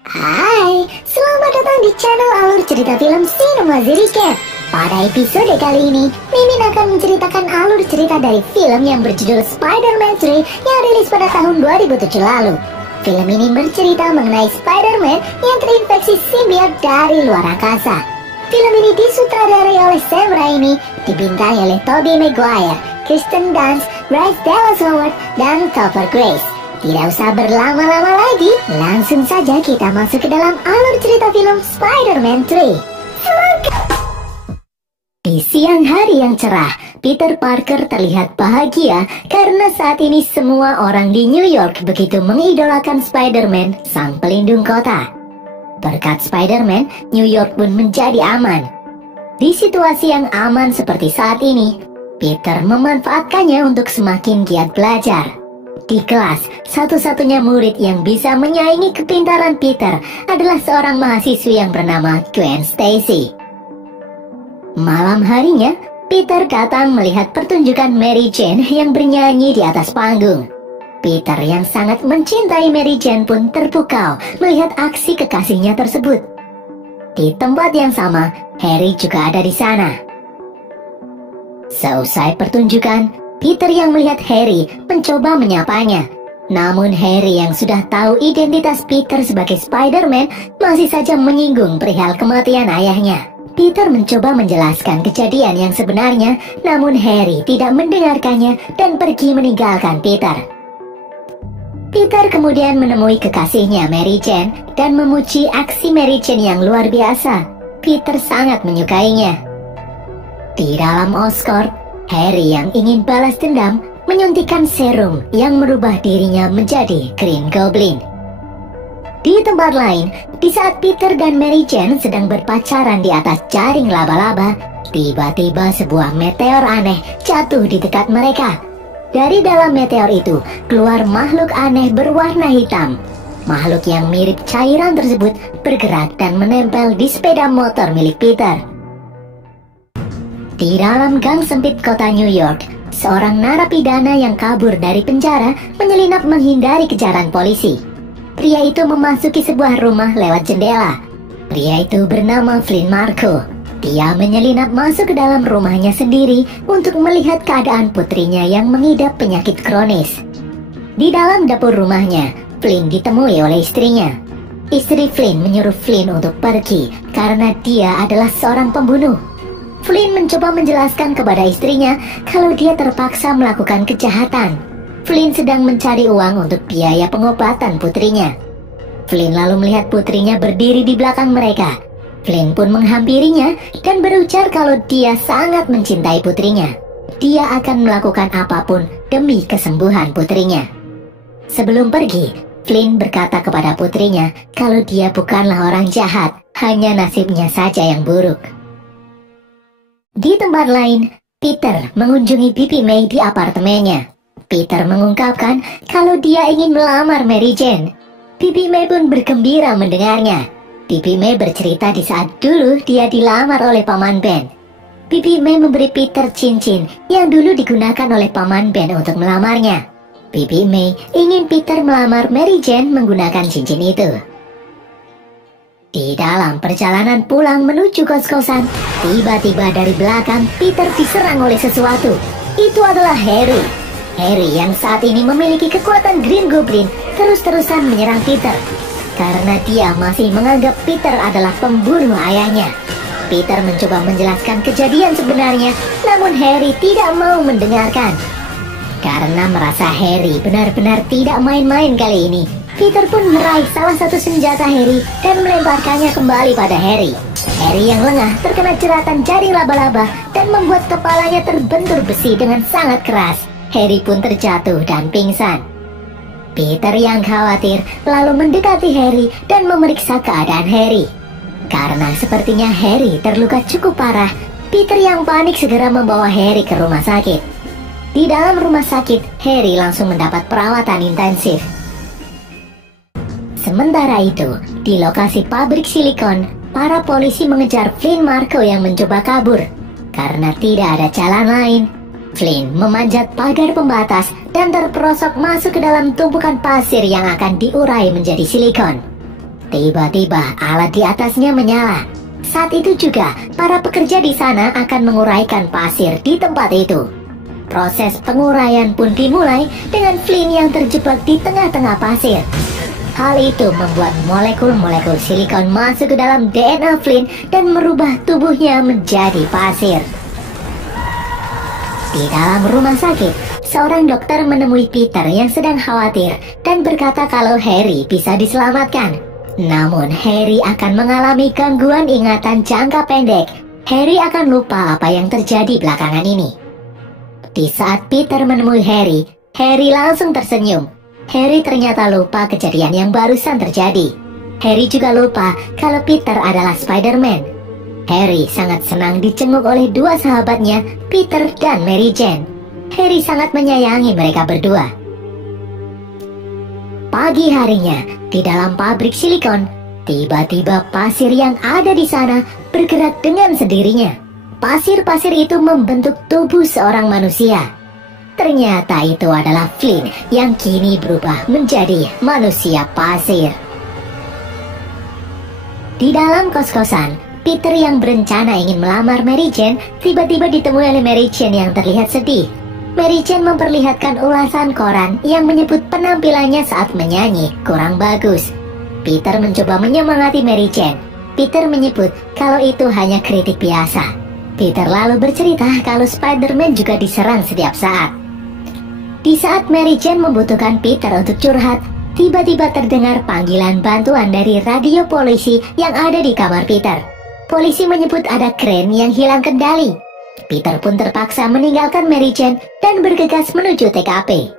Hai, selamat datang di channel alur cerita film Cinema Recap. Pada episode kali ini, Mimin akan menceritakan alur cerita dari film yang berjudul Spider-Man 3 yang rilis pada tahun 2007 lalu. Film ini bercerita mengenai Spider-Man yang terinfeksi simbiot dari luar angkasa. Film ini disutradarai oleh Sam Raimi, dibintangi oleh Tobey Maguire, Kirsten Dunst, Bryce Dallas Howard, dan Topher Grace. Tidak usah berlama-lama lagi, langsung saja kita masuk ke dalam alur cerita film Spider-Man 3. Semangat! Di siang hari yang cerah, Peter Parker terlihat bahagia karena saat ini semua orang di New York begitu mengidolakan Spider-Man, sang pelindung kota. Berkat Spider-Man, New York pun menjadi aman. Di situasi yang aman seperti saat ini, Peter memanfaatkannya untuk semakin giat belajar. Di kelas, satu-satunya murid yang bisa menyaingi kepintaran Peter adalah seorang mahasiswi yang bernama Gwen Stacy. Malam harinya, Peter datang melihat pertunjukan Mary Jane yang bernyanyi di atas panggung. Peter yang sangat mencintai Mary Jane pun terpukau melihat aksi kekasihnya tersebut. Di tempat yang sama, Harry juga ada di sana. Seusai pertunjukan, Peter yang melihat Harry mencoba menyapanya. Namun Harry yang sudah tahu identitas Peter sebagai Spider-Man masih saja menyinggung perihal kematian ayahnya. Peter mencoba menjelaskan kejadian yang sebenarnya, namun Harry tidak mendengarkannya dan pergi meninggalkan Peter. Peter kemudian menemui kekasihnya Mary Jane dan memuji aksi Mary Jane yang luar biasa. Peter sangat menyukainya. Di dalam Oscorp, Harry yang ingin balas dendam menyuntikkan serum yang merubah dirinya menjadi Green Goblin. Di tempat lain, di saat Peter dan Mary Jane sedang berpacaran di atas jaring laba-laba, tiba-tiba sebuah meteor aneh jatuh di dekat mereka. Dari dalam meteor itu keluar makhluk aneh berwarna hitam. Makhluk yang mirip cairan tersebut bergerak dan menempel di sepeda motor milik Peter. Di dalam gang sempit kota New York, seorang narapidana yang kabur dari penjara menyelinap menghindari kejaran polisi. Pria itu memasuki sebuah rumah lewat jendela. Pria itu bernama Flynn Marko. Dia menyelinap masuk ke dalam rumahnya sendiri untuk melihat keadaan putrinya yang mengidap penyakit kronis. Di dalam dapur rumahnya, Flynn ditemui oleh istrinya. Istri Flynn menyuruh Flynn untuk pergi karena dia adalah seorang pembunuh. Flynn mencoba menjelaskan kepada istrinya kalau dia terpaksa melakukan kejahatan. Flynn sedang mencari uang untuk biaya pengobatan putrinya. Flynn lalu melihat putrinya berdiri di belakang mereka. Flynn pun menghampirinya dan berujar kalau dia sangat mencintai putrinya. Dia akan melakukan apapun demi kesembuhan putrinya. Sebelum pergi, Flynn berkata kepada putrinya kalau dia bukanlah orang jahat, hanya nasibnya saja yang buruk. Di tempat lain, Peter mengunjungi Bibi May di apartemennya. Peter mengungkapkan kalau dia ingin melamar Mary Jane. Bibi May pun bergembira mendengarnya. Bibi May bercerita di saat dulu dia dilamar oleh Paman Ben. Bibi May memberi Peter cincin yang dulu digunakan oleh Paman Ben untuk melamarnya. Bibi May ingin Peter melamar Mary Jane menggunakan cincin itu. Di dalam perjalanan pulang menuju kos-kosan, tiba-tiba dari belakang Peter diserang oleh sesuatu. Itu adalah Harry. Harry yang saat ini memiliki kekuatan Green Goblin terus-terusan menyerang Peter karena dia masih menganggap Peter adalah pembunuh ayahnya. Peter mencoba menjelaskan kejadian sebenarnya, namun Harry tidak mau mendengarkan. Karena merasa Harry benar-benar tidak main-main kali ini, Peter pun meraih salah satu senjata Harry dan melemparkannya kembali pada Harry. Harry yang lengah terkena jeratan jaring laba-laba dan membuat kepalanya terbentur besi dengan sangat keras. Harry pun terjatuh dan pingsan. Peter yang khawatir lalu mendekati Harry dan memeriksa keadaan Harry. Karena sepertinya Harry terluka cukup parah, Peter yang panik segera membawa Harry ke rumah sakit. Di dalam rumah sakit, Harry langsung mendapat perawatan intensif. Sementara itu, di lokasi pabrik silikon, para polisi mengejar Flynn Marko yang mencoba kabur. Karena tidak ada jalan lain, Flynn memanjat pagar pembatas dan terperosok masuk ke dalam tumpukan pasir yang akan diurai menjadi silikon. Tiba-tiba alat di atasnya menyala. Saat itu juga, para pekerja di sana akan menguraikan pasir di tempat itu. Proses penguraian pun dimulai dengan Flynn yang terjebak di tengah-tengah pasir. Hal itu membuat molekul-molekul silikon masuk ke dalam DNA Flynn dan merubah tubuhnya menjadi pasir. Di dalam rumah sakit, seorang dokter menemui Peter yang sedang khawatir dan berkata kalau Harry bisa diselamatkan. Namun Harry akan mengalami gangguan ingatan jangka pendek. Harry akan lupa apa yang terjadi belakangan ini. Di saat Peter menemui Harry, Harry langsung tersenyum. Harry ternyata lupa kejadian yang barusan terjadi. Harry juga lupa kalau Peter adalah Spider-Man. Harry sangat senang dicenguk oleh dua sahabatnya, Peter dan Mary Jane. Harry sangat menyayangi mereka berdua. Pagi harinya, di dalam pabrik silikon, tiba-tiba pasir yang ada di sana bergerak dengan sendirinya. Pasir-pasir itu membentuk tubuh seorang manusia. Ternyata itu adalah Flynn yang kini berubah menjadi manusia pasir. Di dalam kos-kosan, Peter yang berencana ingin melamar Mary Jane tiba-tiba ditemui oleh Mary Jane yang terlihat sedih. Mary Jane memperlihatkan ulasan koran yang menyebut penampilannya saat menyanyi kurang bagus. Peter mencoba menyemangati Mary Jane. Peter menyebut kalau itu hanya kritik biasa. Peter lalu bercerita kalau Spider-Man juga diserang setiap saat. Di saat Mary Jane membutuhkan Peter untuk curhat, tiba-tiba terdengar panggilan bantuan dari radio polisi yang ada di kamar Peter. Polisi menyebut ada kren yang hilang kendali. Peter pun terpaksa meninggalkan Mary Jane dan bergegas menuju TKP.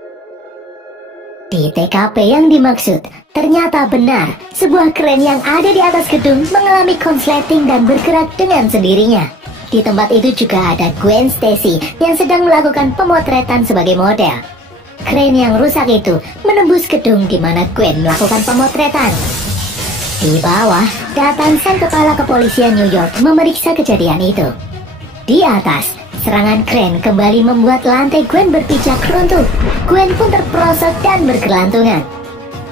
Di TKP yang dimaksud, ternyata benar sebuah kren yang ada di atas gedung mengalami konsleting dan bergerak dengan sendirinya. Di tempat itu juga ada Gwen Stacy yang sedang melakukan pemotretan sebagai model. Kren yang rusak itu menembus gedung di mana Gwen melakukan pemotretan. Di bawah, datang sang kepala kepolisian New York memeriksa kejadian itu. Di atas, serangan kren kembali membuat lantai Gwen berpijak runtuh. Gwen pun terperosok dan bergelantungan.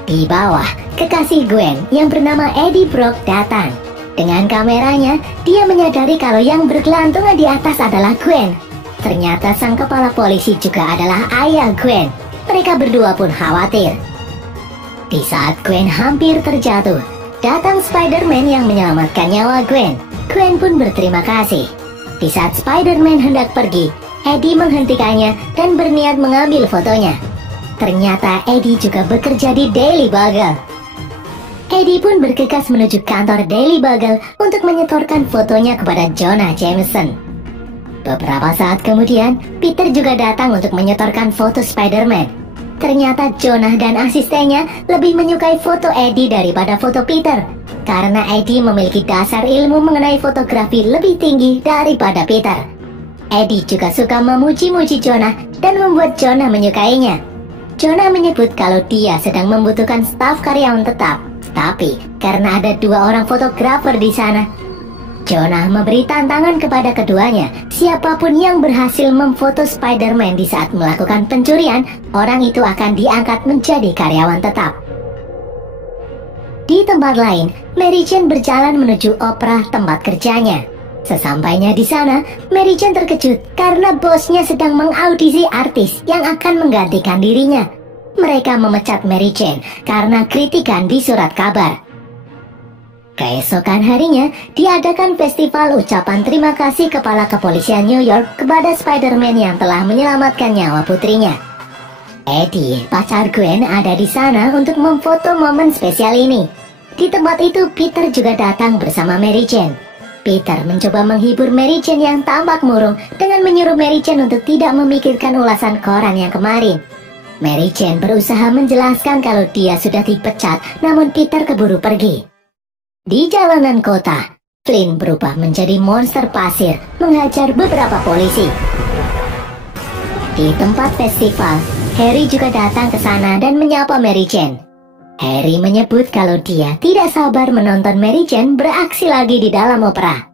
Di bawah, kekasih Gwen yang bernama Eddie Brock datang. Dengan kameranya, dia menyadari kalau yang bergelantungan di atas adalah Gwen. Ternyata sang kepala polisi juga adalah ayah Gwen. Mereka berdua pun khawatir. Di saat Gwen hampir terjatuh, datang Spider-Man yang menyelamatkan nyawa Gwen. Gwen pun berterima kasih. Di saat Spider-Man hendak pergi, Eddie menghentikannya dan berniat mengambil fotonya. Ternyata Eddie juga bekerja di Daily Bugle. Eddie pun bergegas menuju kantor Daily Bugle untuk menyetorkan fotonya kepada Jonah Jameson. Beberapa saat kemudian, Peter juga datang untuk menyetorkan foto Spider-Man. Ternyata Jonah dan asistennya lebih menyukai foto Eddie daripada foto Peter, karena Eddie memiliki dasar ilmu mengenai fotografi lebih tinggi daripada Peter. Eddie juga suka memuji-muji Jonah dan membuat Jonah menyukainya. Jonah menyebut kalau dia sedang membutuhkan staf karyawan tetap, tapi karena ada dua orang fotografer di sana, Jonah memberi tantangan kepada keduanya. Siapapun yang berhasil memfoto Spider-Man di saat melakukan pencurian, orang itu akan diangkat menjadi karyawan tetap. Di tempat lain, Mary Jane berjalan menuju opera tempat kerjanya. Sesampainya di sana, Mary Jane terkejut karena bosnya sedang mengaudisi artis yang akan menggantikan dirinya. Mereka memecat Mary Jane karena kritikan di surat kabar. Keesokan harinya, diadakan festival ucapan terima kasih kepala kepolisian New York kepada Spider-Man yang telah menyelamatkan nyawa putrinya. Eddie, pacar Gwen, ada di sana untuk memfoto momen spesial ini. Di tempat itu, Peter juga datang bersama Mary Jane. Peter mencoba menghibur Mary Jane yang tampak murung dengan menyuruh Mary Jane untuk tidak memikirkan ulasan koran yang kemarin. Mary Jane berusaha menjelaskan kalau dia sudah dipecat, namun Peter keburu pergi. Di jalanan kota, Flynn berubah menjadi monster pasir menghajar beberapa polisi. Di tempat festival, Harry juga datang ke sana dan menyapa Mary Jane. Harry menyebut kalau dia tidak sabar menonton Mary Jane beraksi lagi di dalam opera.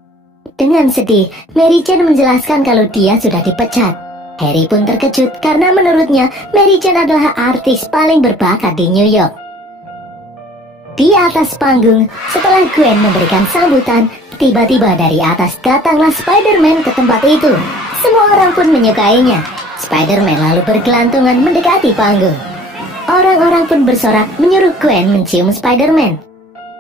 Dengan sedih, Mary Jane menjelaskan kalau dia sudah dipecat. Harry pun terkejut karena menurutnya Mary Jane adalah artis paling berbakat di New York. Di atas panggung, setelah Gwen memberikan sambutan, tiba-tiba dari atas datanglah Spider-Man ke tempat itu. Semua orang pun menyukainya. Spider-Man lalu bergelantungan mendekati panggung. Orang-orang pun bersorak menyuruh Gwen mencium Spider-Man.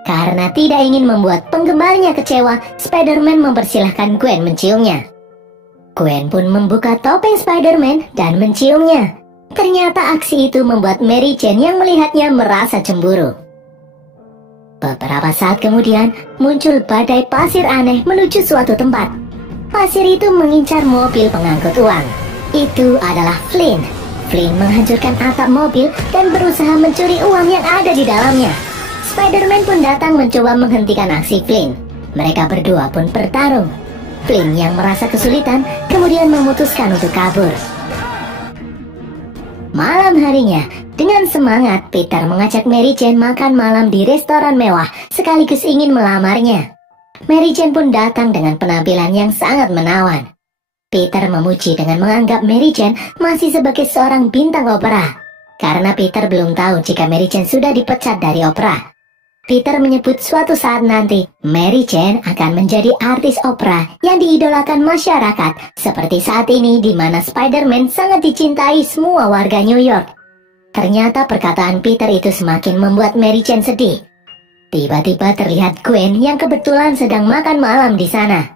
Karena tidak ingin membuat penggemarnya kecewa, Spider-Man mempersilahkan Gwen menciumnya. Gwen pun membuka topeng Spider-Man dan menciumnya. Ternyata aksi itu membuat Mary Jane yang melihatnya merasa cemburu. Beberapa saat kemudian, muncul badai pasir aneh menuju suatu tempat. Pasir itu mengincar mobil pengangkut uang. Itu adalah Flynn. Flynn menghancurkan atap mobil dan berusaha mencuri uang yang ada di dalamnya. Spider-Man pun datang mencoba menghentikan aksi Flynn. Mereka berdua pun bertarung. Flynn yang merasa kesulitan kemudian memutuskan untuk kabur. Malam harinya, dengan semangat Peter mengajak Mary Jane makan malam di restoran mewah sekaligus ingin melamarnya. Mary Jane pun datang dengan penampilan yang sangat menawan. Peter memuji dengan menganggap Mary Jane masih sebagai seorang bintang opera. Karena Peter belum tahu jika Mary Jane sudah dipecat dari opera. Peter menyebut suatu saat nanti Mary Jane akan menjadi artis opera yang diidolakan masyarakat seperti saat ini di mana Spider-Man sangat dicintai semua warga New York. Ternyata perkataan Peter itu semakin membuat Mary Jane sedih. Tiba-tiba terlihat Gwen yang kebetulan sedang makan malam di sana.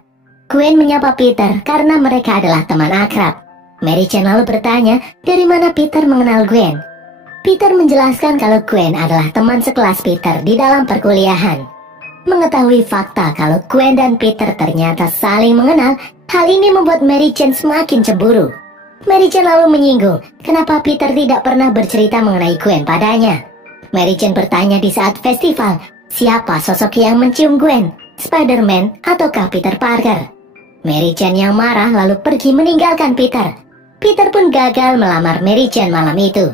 Gwen menyapa Peter karena mereka adalah teman akrab. Mary Jane lalu bertanya dari mana Peter mengenal Gwen. Peter menjelaskan kalau Gwen adalah teman sekelas Peter di dalam perkuliahan. Mengetahui fakta kalau Gwen dan Peter ternyata saling mengenal, hal ini membuat Mary Jane semakin cemburu. Mary Jane lalu menyinggung kenapa Peter tidak pernah bercerita mengenai Gwen padanya. Mary Jane bertanya di saat festival, siapa sosok yang mencium Gwen, Spider-Man ataukah Peter Parker? Mary Jane yang marah lalu pergi meninggalkan Peter. Peter pun gagal melamar Mary Jane malam itu.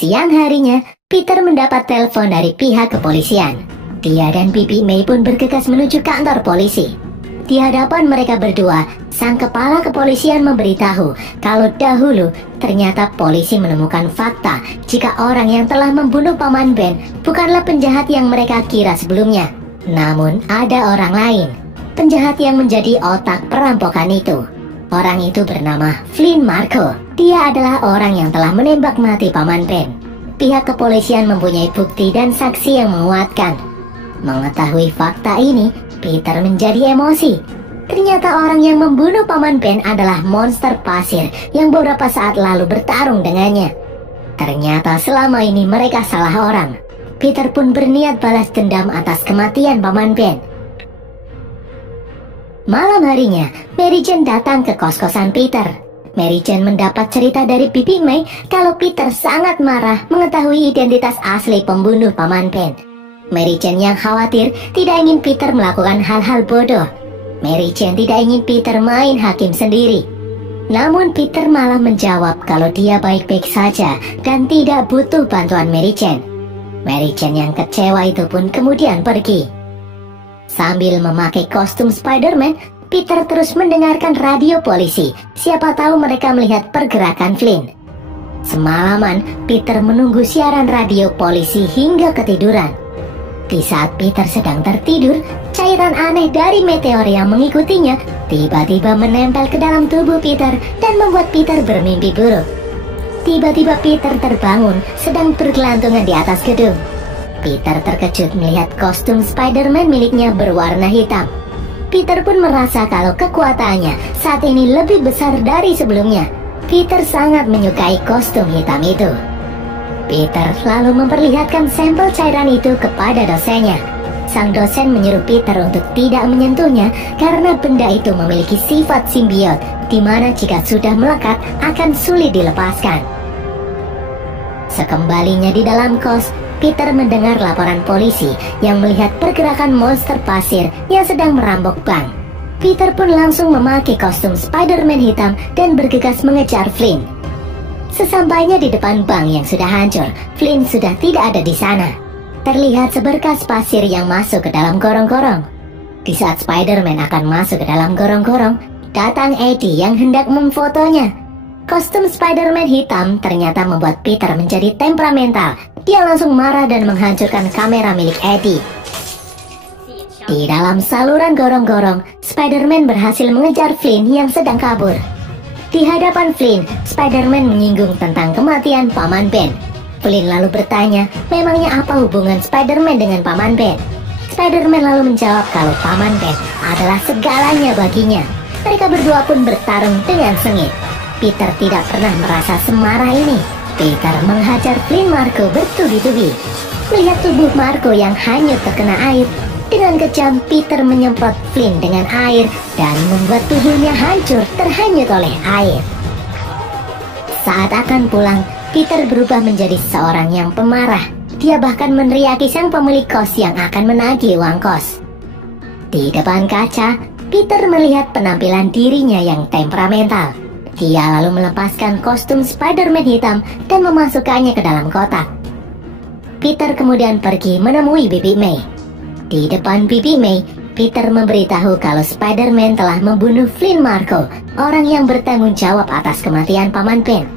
Siang harinya, Peter mendapat telepon dari pihak kepolisian. Dia dan Bibi May pun bergegas menuju kantor polisi. Di hadapan mereka berdua, sang kepala kepolisian memberitahu kalau dahulu ternyata polisi menemukan fakta jika orang yang telah membunuh Paman Ben bukanlah penjahat yang mereka kira sebelumnya. Namun ada orang lain, penjahat yang menjadi otak perampokan itu. Orang itu bernama Flynn Marco. Dia adalah orang yang telah menembak mati Paman Ben. Pihak kepolisian mempunyai bukti dan saksi yang menguatkan. Mengetahui fakta ini, Peter menjadi emosi. Ternyata orang yang membunuh Paman Ben adalah monster pasir yang beberapa saat lalu bertarung dengannya. Ternyata selama ini mereka salah orang. Peter pun berniat balas dendam atas kematian Paman Ben. Malam harinya, Mary Jane datang ke kos-kosan Peter. Mary Jane mendapat cerita dari Bibi May kalau Peter sangat marah mengetahui identitas asli pembunuh Paman Ben. Mary Jane yang khawatir tidak ingin Peter melakukan hal-hal bodoh. Mary Jane tidak ingin Peter main hakim sendiri. Namun Peter malah menjawab kalau dia baik-baik saja dan tidak butuh bantuan Mary Jane. Mary Jane yang kecewa itu pun kemudian pergi. Sambil memakai kostum Spider-Man, Peter terus mendengarkan radio polisi. Siapa tahu mereka melihat pergerakan Flynn. Semalaman, Peter menunggu siaran radio polisi hingga ketiduran. Di saat Peter sedang tertidur, cairan aneh dari meteor yang mengikutinya tiba-tiba menempel ke dalam tubuh Peter dan membuat Peter bermimpi buruk. Tiba-tiba Peter terbangun sedang bergelantungan di atas gedung. Peter terkejut melihat kostum Spider-Man miliknya berwarna hitam. Peter pun merasa kalau kekuatannya saat ini lebih besar dari sebelumnya. Peter sangat menyukai kostum hitam itu. Peter lalu memperlihatkan sampel cairan itu kepada dosennya. Sang dosen menyuruh Peter untuk tidak menyentuhnya karena benda itu memiliki sifat simbiot, di mana jika sudah melekat akan sulit dilepaskan. Sekembalinya di dalam kos, Peter mendengar laporan polisi yang melihat pergerakan monster pasir yang sedang merampok bank. Peter pun langsung memakai kostum Spider-Man hitam dan bergegas mengejar Flynn. Sesampainya di depan bank yang sudah hancur, Flynn sudah tidak ada di sana. Terlihat seberkas pasir yang masuk ke dalam gorong-gorong. Di saat Spider-Man akan masuk ke dalam gorong-gorong, datang Eddie yang hendak memfotonya. Kostum Spider-Man hitam ternyata membuat Peter menjadi temperamental dia langsung marah dan menghancurkan kamera milik Eddie. Di dalam saluran gorong-gorong, Spider-Man berhasil mengejar Flynn yang sedang kabur. Di hadapan Flynn, Spider-Man menyinggung tentang kematian Paman Ben. Flynn lalu bertanya, memangnya apa hubungan Spider-Man dengan Paman Ben? Spider-Man lalu menjawab kalau Paman Ben adalah segalanya baginya. Mereka berdua pun bertarung dengan sengit. Peter tidak pernah merasa semarah ini. Peter menghajar Flynn Marco bertubi-tubi. Melihat tubuh Marco yang hanyut terkena air, dengan kejam Peter menyemprot Flynn dengan air dan membuat tubuhnya hancur terhanyut oleh air. Saat akan pulang, Peter berubah menjadi seorang yang pemarah. Dia bahkan meneriaki sang pemilik kos yang akan menagih uang kos. Di depan kaca, Peter melihat penampilan dirinya yang temperamental. Dia lalu melepaskan kostum Spider-Man hitam dan memasukkannya ke dalam kotak. Peter kemudian pergi menemui Bibi May. Di depan Bibi May, Peter memberitahu kalau Spider-Man telah membunuh Flynn Marco, orang yang bertanggung jawab atas kematian Paman Ben.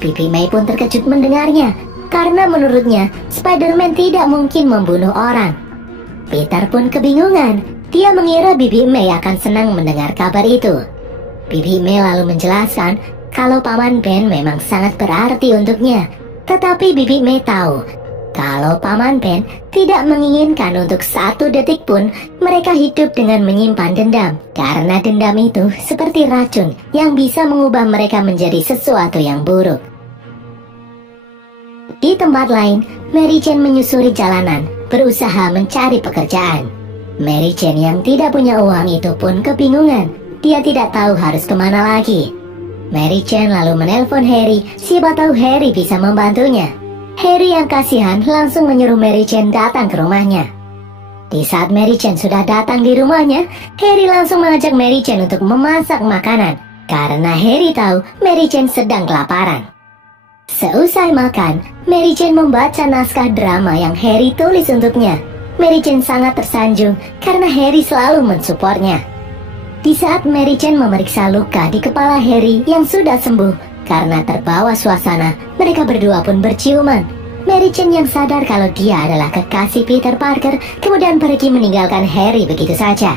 Bibi May pun terkejut mendengarnya, karena menurutnya Spider-Man tidak mungkin membunuh orang. Peter pun kebingungan. Dia mengira Bibi May akan senang mendengar kabar itu. Bibi May lalu menjelaskan kalau Paman Ben memang sangat berarti untuknya. Tetapi Bibi May tahu kalau Paman Ben tidak menginginkan untuk satu detik pun mereka hidup dengan menyimpan dendam. Karena dendam itu seperti racun yang bisa mengubah mereka menjadi sesuatu yang buruk. Di tempat lain, Mary Jane menyusuri jalanan, berusaha mencari pekerjaan. Mary Jane yang tidak punya uang itu pun kebingungan. Dia tidak tahu harus kemana lagi. Mary Jane lalu menelpon Harry, siapa tahu Harry bisa membantunya. Harry yang kasihan langsung menyuruh Mary Jane datang ke rumahnya. Di saat Mary Jane sudah datang di rumahnya, Harry langsung mengajak Mary Jane untuk memasak makanan, karena Harry tahu Mary Jane sedang kelaparan. Seusai makan, Mary Jane membaca naskah drama yang Harry tulis untuknya. Mary Jane sangat tersanjung karena Harry selalu mensupportnya. Di saat Mary Jane memeriksa luka di kepala Harry yang sudah sembuh, karena terbawa suasana, mereka berdua pun berciuman. Mary Jane yang sadar kalau dia adalah kekasih Peter Parker, kemudian pergi meninggalkan Harry begitu saja.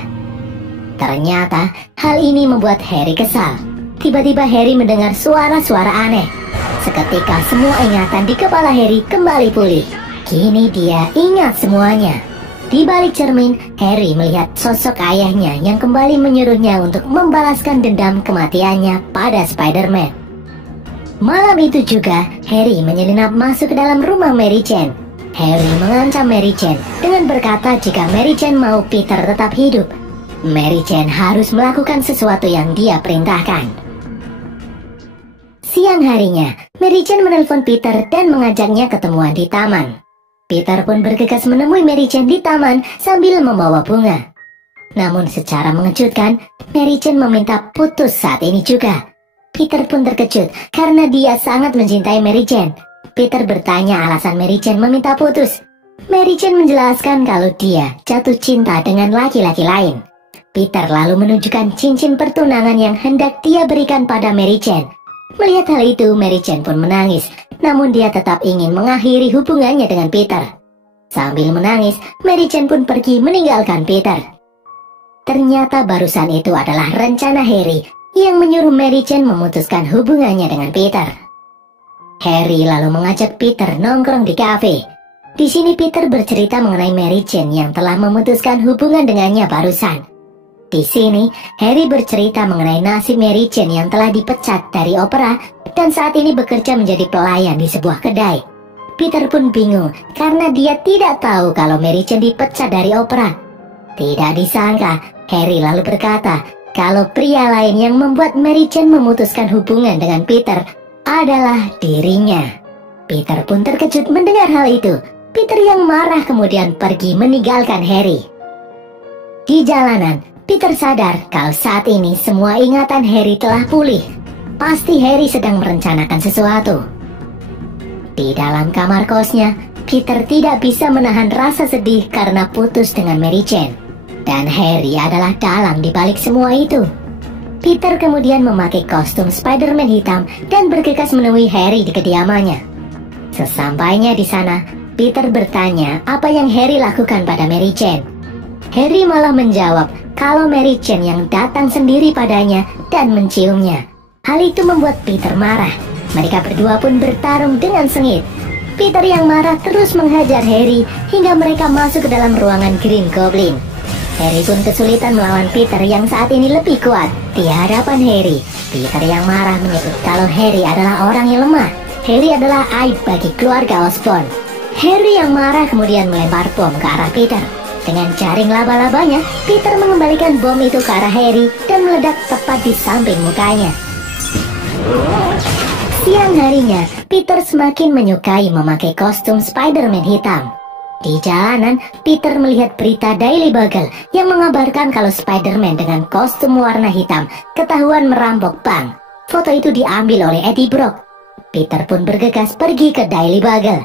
Ternyata, hal ini membuat Harry kesal. Tiba-tiba Harry mendengar suara-suara aneh. Seketika semua ingatan di kepala Harry kembali pulih. Kini dia ingat semuanya. Di balik cermin, Harry melihat sosok ayahnya yang kembali menyuruhnya untuk membalaskan dendam kematiannya pada Spider-Man. Malam itu juga, Harry menyelinap masuk ke dalam rumah Mary Jane. Harry mengancam Mary Jane dengan berkata jika Mary Jane mau Peter tetap hidup, Mary Jane harus melakukan sesuatu yang dia perintahkan. Siang harinya, Mary Jane menelpon Peter dan mengajaknya ketemuan di taman. Peter pun bergegas menemui Mary Jane di taman sambil membawa bunga. Namun secara mengejutkan, Mary Jane meminta putus saat ini juga. Peter pun terkejut karena dia sangat mencintai Mary Jane. Peter bertanya alasan Mary Jane meminta putus. Mary Jane menjelaskan kalau dia jatuh cinta dengan laki-laki lain. Peter lalu menunjukkan cincin pertunangan yang hendak dia berikan pada Mary Jane. Melihat hal itu, Mary Jane pun menangis, namun dia tetap ingin mengakhiri hubungannya dengan Peter. Sambil menangis, Mary Jane pun pergi meninggalkan Peter. Ternyata barusan itu adalah rencana Harry yang menyuruh Mary Jane memutuskan hubungannya dengan Peter. Harry lalu mengajak Peter nongkrong di kafe. Di sini Peter bercerita mengenai Mary Jane yang telah memutuskan hubungan dengannya barusan. Di sini Harry bercerita mengenai nasib Mary Jane yang telah dipecat dari opera dan saat ini bekerja menjadi pelayan di sebuah kedai. Peter pun bingung karena dia tidak tahu kalau Mary Jane dipecat dari opera. Tidak disangka, Harry lalu berkata kalau pria lain yang membuat Mary Jane memutuskan hubungan dengan Peter adalah dirinya. Peter pun terkejut mendengar hal itu. Peter yang marah kemudian pergi meninggalkan Harry. Di jalanan, Peter sadar kalau saat ini semua ingatan Harry telah pulih. Pasti Harry sedang merencanakan sesuatu. Di dalam kamar kosnya, Peter tidak bisa menahan rasa sedih karena putus dengan Mary Jane. Dan Harry adalah dalang di balik semua itu. Peter kemudian memakai kostum Spider-Man hitam dan bergegas menemui Harry di kediamannya. Sesampainya di sana, Peter bertanya apa yang Harry lakukan pada Mary Jane. Harry malah menjawab kalau Mary Jane yang datang sendiri padanya dan menciumnya. Hal itu membuat Peter marah. Mereka berdua pun bertarung dengan sengit. Peter yang marah terus menghajar Harry hingga mereka masuk ke dalam ruangan Green Goblin. Harry pun kesulitan melawan Peter yang saat ini lebih kuat. Di hadapan Harry, Peter yang marah menyebut kalau Harry adalah orang yang lemah. Harry adalah aib bagi keluarga Osborn. Harry yang marah kemudian melempar bom ke arah Peter. Dengan jaring laba-labanya, Peter mengembalikan bom itu ke arah Harry dan meledak tepat di samping mukanya. Siang harinya, Peter semakin menyukai memakai kostum Spider-Man hitam. Di jalanan, Peter melihat berita Daily Bugle yang mengabarkan kalau Spider-Man dengan kostum warna hitam ketahuan merampok bank. Foto itu diambil oleh Eddie Brock. Peter pun bergegas pergi ke Daily Bugle.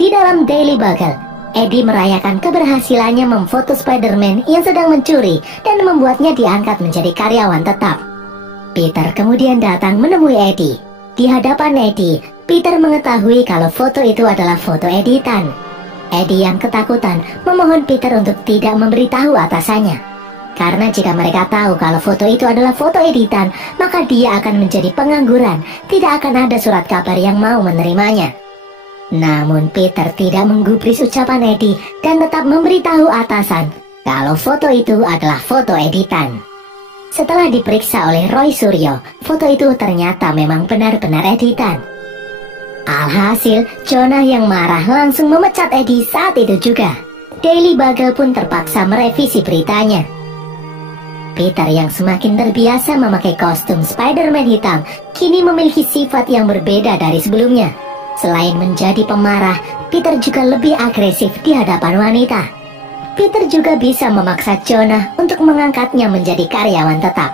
Di dalam Daily Bugle, Eddie merayakan keberhasilannya memfoto Spider-Man yang sedang mencuri dan membuatnya diangkat menjadi karyawan tetap. Peter kemudian datang menemui Eddie. Di hadapan Eddie, Peter mengetahui kalau foto itu adalah foto editan. Eddie yang ketakutan memohon Peter untuk tidak memberitahu atasannya. Karena jika mereka tahu kalau foto itu adalah foto editan, maka dia akan menjadi pengangguran. Tidak akan ada surat kabar yang mau menerimanya. Namun Peter tidak menggubris ucapan Eddie dan tetap memberitahu atasan kalau foto itu adalah foto editan. Setelah diperiksa oleh Roy Suryo, foto itu ternyata memang benar-benar editan. Alhasil, Jonah yang marah langsung memecat Eddie saat itu juga. Daily Bugle pun terpaksa merevisi beritanya. Peter yang semakin terbiasa memakai kostum Spider-Man hitam, kini memiliki sifat yang berbeda dari sebelumnya. Selain menjadi pemarah, Peter juga lebih agresif di hadapan wanita. Peter juga bisa memaksa Jonah untuk mengangkatnya menjadi karyawan tetap.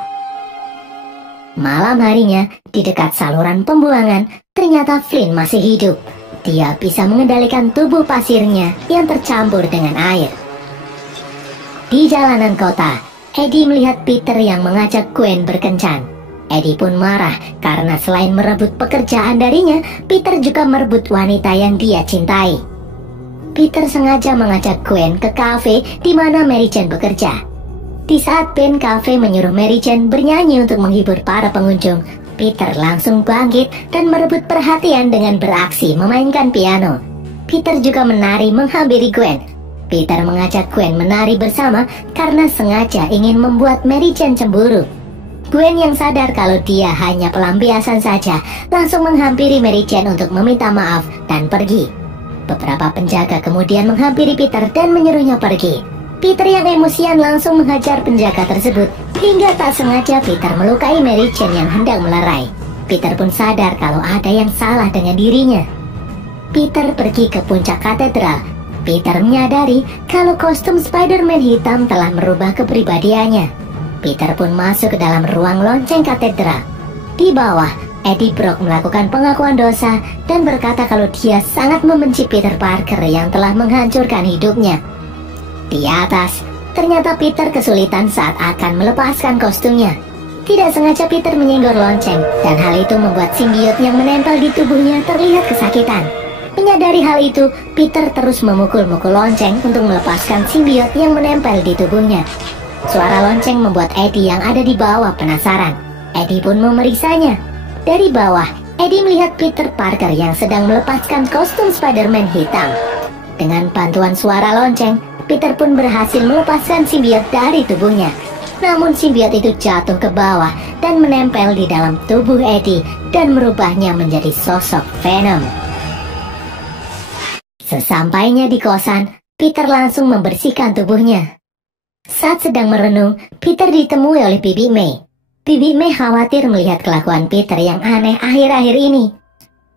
Malam harinya, di dekat saluran pembuangan, ternyata Flynn masih hidup. Dia bisa mengendalikan tubuh pasirnya yang tercampur dengan air. Di jalanan kota, Eddie melihat Peter yang mengajak Gwen berkencan. Eddie pun marah karena selain merebut pekerjaan darinya, Peter juga merebut wanita yang dia cintai. Peter sengaja mengajak Gwen ke kafe di mana Mary Jane bekerja. Di saat band kafe menyuruh Mary Jane bernyanyi untuk menghibur para pengunjung, Peter langsung bangkit dan merebut perhatian dengan beraksi memainkan piano. Peter juga menari menghampiri Gwen. Peter mengajak Gwen menari bersama karena sengaja ingin membuat Mary Jane cemburu. Gwen yang sadar kalau dia hanya pelampiasan saja, langsung menghampiri Mary Jane untuk meminta maaf dan pergi. Beberapa penjaga kemudian menghampiri Peter dan menyuruhnya pergi. Peter yang emosian langsung menghajar penjaga tersebut, hingga tak sengaja Peter melukai Mary Jane yang hendak melerai. Peter pun sadar kalau ada yang salah dengan dirinya. Peter pergi ke puncak katedral. Peter menyadari kalau kostum Spider-Man hitam telah merubah kepribadiannya. Peter pun masuk ke dalam ruang lonceng katedral. Di bawah, Eddie Brock melakukan pengakuan dosa dan berkata kalau dia sangat membenci Peter Parker yang telah menghancurkan hidupnya. Di atas, ternyata Peter kesulitan saat akan melepaskan kostumnya. Tidak sengaja Peter menyenggol lonceng, dan hal itu membuat simbiot yang menempel di tubuhnya terlihat kesakitan. Menyadari hal itu, Peter terus memukul-mukul lonceng untuk melepaskan simbiot yang menempel di tubuhnya. Suara lonceng membuat Eddie yang ada di bawah penasaran. Eddie pun memeriksanya. Dari bawah, Eddie melihat Peter Parker yang sedang melepaskan kostum Spider-Man hitam. Dengan bantuan suara lonceng, Peter pun berhasil melepaskan simbiot dari tubuhnya. Namun simbiot itu jatuh ke bawah dan menempel di dalam tubuh Eddie dan merubahnya menjadi sosok Venom. Sesampainya di kosan, Peter langsung membersihkan tubuhnya. Saat sedang merenung, Peter ditemui oleh Bibi May. Bibi May khawatir melihat kelakuan Peter yang aneh akhir-akhir ini.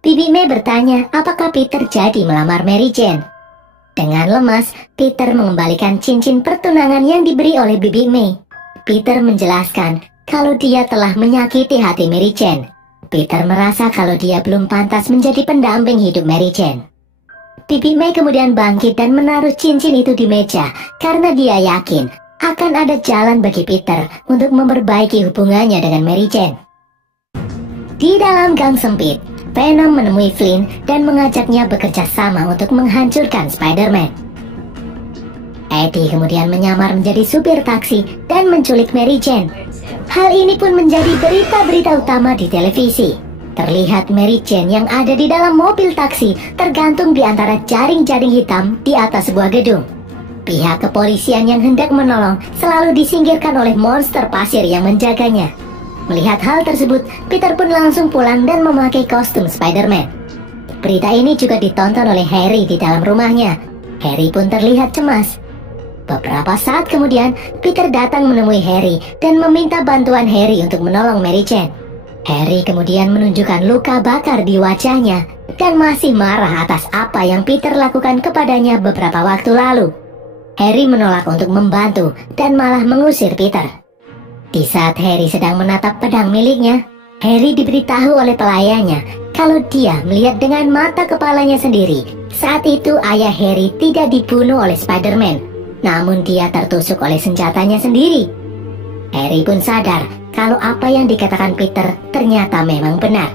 Bibi May bertanya apakah Peter jadi melamar Mary Jane. Dengan lemas, Peter mengembalikan cincin pertunangan yang diberi oleh Bibi May. Peter menjelaskan kalau dia telah menyakiti hati Mary Jane. Peter merasa kalau dia belum pantas menjadi pendamping hidup Mary Jane. Bibi May kemudian bangkit dan menaruh cincin itu di meja karena dia yakin akan ada jalan bagi Peter untuk memperbaiki hubungannya dengan Mary Jane. Di dalam gang sempit, Venom menemui Flynn dan mengajaknya bekerja sama untuk menghancurkan Spider-Man. Eddie kemudian menyamar menjadi supir taksi dan menculik Mary Jane. Hal ini pun menjadi berita-berita utama di televisi. Terlihat Mary Jane yang ada di dalam mobil taksi tergantung di antara jaring-jaring hitam di atas sebuah gedung. Pihak kepolisian yang hendak menolong selalu disingkirkan oleh monster pasir yang menjaganya. Melihat hal tersebut, Peter pun langsung pulang dan memakai kostum Spider-Man. Berita ini juga ditonton oleh Harry di dalam rumahnya. Harry pun terlihat cemas. Beberapa saat kemudian, Peter datang menemui Harry dan meminta bantuan Harry untuk menolong Mary Jane. Harry kemudian menunjukkan luka bakar di wajahnya dan masih marah atas apa yang Peter lakukan kepadanya beberapa waktu lalu. Harry menolak untuk membantu dan malah mengusir Peter. Di saat Harry sedang menatap pedang miliknya, Harry diberitahu oleh pelayannya kalau dia melihat dengan mata kepalanya sendiri. Saat itu ayah Harry tidak dibunuh oleh Spider-Man, namun dia tertusuk oleh senjatanya sendiri. Harry pun sadar kalau apa yang dikatakan Peter ternyata memang benar.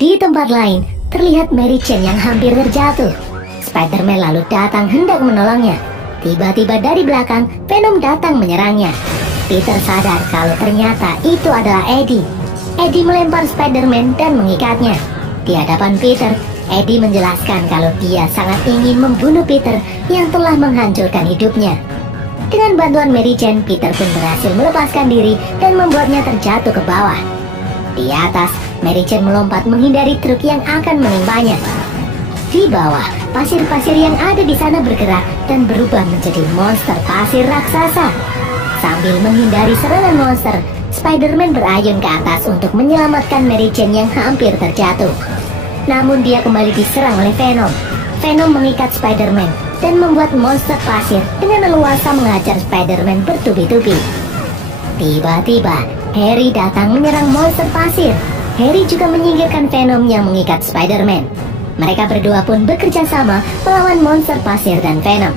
Di tempat lain, terlihat Mary Jane yang hampir terjatuh. Spider-Man lalu datang hendak menolongnya. Tiba-tiba dari belakang, Venom datang menyerangnya. Peter sadar kalau ternyata itu adalah Eddie. Eddie melempar Spider-Man dan mengikatnya. Di hadapan Peter, Eddie menjelaskan kalau dia sangat ingin membunuh Peter yang telah menghancurkan hidupnya. Dengan bantuan Mary Jane, Peter pun berhasil melepaskan diri dan membuatnya terjatuh ke bawah. Di atas, Mary Jane melompat menghindari truk yang akan menimpanya. Di bawah, pasir-pasir yang ada di sana bergerak dan berubah menjadi monster pasir raksasa. Sambil menghindari serangan monster, Spider-Man berayun ke atas untuk menyelamatkan Mary Jane yang hampir terjatuh. Namun dia kembali diserang oleh Venom. Venom mengikat Spider-Man dan membuat monster pasir dengan leluasa menghajar Spider-Man bertubi-tubi. Tiba-tiba, Harry datang menyerang monster pasir. Harry juga menyingkirkan Venom yang mengikat Spider-Man. Mereka berdua pun bekerja sama melawan monster pasir dan Venom.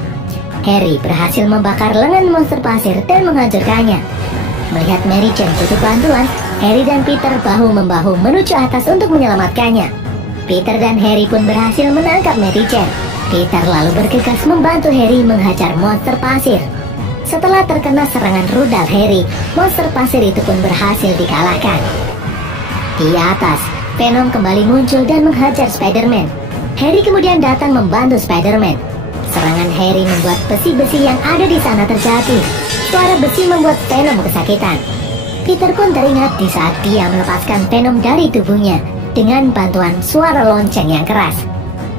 Harry berhasil membakar lengan monster pasir dan menghancurkannya. Melihat Mary Jane butuh bantuan, Harry dan Peter bahu-membahu menuju atas untuk menyelamatkannya. Peter dan Harry pun berhasil menangkap Mary Jane. Peter lalu bergegas membantu Harry menghajar monster pasir. Setelah terkena serangan rudal Harry, monster pasir itu pun berhasil dikalahkan. Di atas, Venom kembali muncul dan menghajar Spider-Man. Harry kemudian datang membantu Spider-Man. Serangan Harry membuat besi-besi yang ada di sana terjatuh. Suara besi membuat Venom kesakitan. Peter pun teringat di saat dia melepaskan Venom dari tubuhnya dengan bantuan suara lonceng yang keras.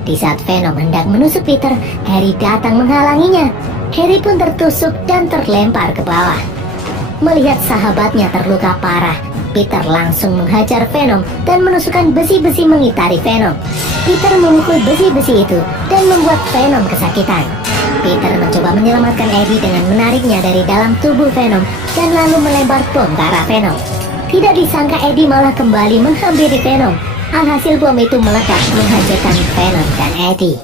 Di saat Venom hendak menusuk Peter, Harry datang menghalanginya. Harry pun tertusuk dan terlempar ke bawah. Melihat sahabatnya terluka parah, Peter langsung menghajar Venom dan menusukkan besi-besi mengitari Venom. Peter memukul besi-besi itu dan membuat Venom kesakitan. Peter mencoba menyelamatkan Eddie dengan menariknya dari dalam tubuh Venom dan lalu melempar bom ke arah Venom. Tidak disangka Eddie malah kembali menghampiri Venom. Alhasil bom itu meledak menghancurkan Venom dan Eddie.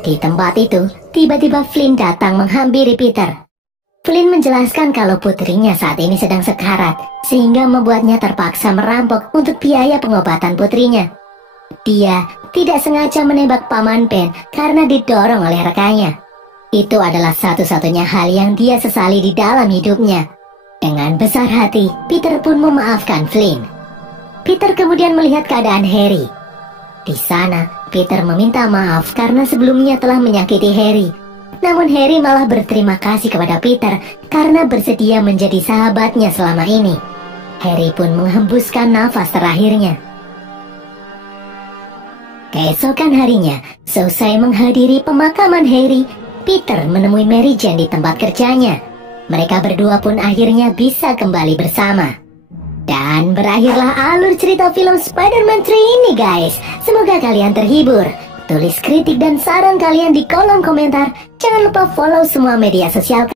Di tempat itu, tiba-tiba Flynn datang menghampiri Peter. Flynn menjelaskan kalau putrinya saat ini sedang sekarat, sehingga membuatnya terpaksa merampok untuk biaya pengobatan putrinya. Dia tidak sengaja menembak Paman Ben karena didorong oleh rekannya. Itu adalah satu-satunya hal yang dia sesali di dalam hidupnya. Dengan besar hati, Peter pun memaafkan Flynn. Peter kemudian melihat keadaan Harry. Di sana, Peter meminta maaf karena sebelumnya telah menyakiti Harry. Namun Harry malah berterima kasih kepada Peter karena bersedia menjadi sahabatnya selama ini. Harry pun menghembuskan nafas terakhirnya. Keesokan harinya, selesai menghadiri pemakaman Harry, Peter menemui Mary Jane di tempat kerjanya. Mereka berdua pun akhirnya bisa kembali bersama. Dan berakhirlah alur cerita film Spider-Man 3 ini guys. Semoga kalian terhibur. Tulis kritik dan saran kalian di kolom komentar. Jangan lupa follow semua media sosial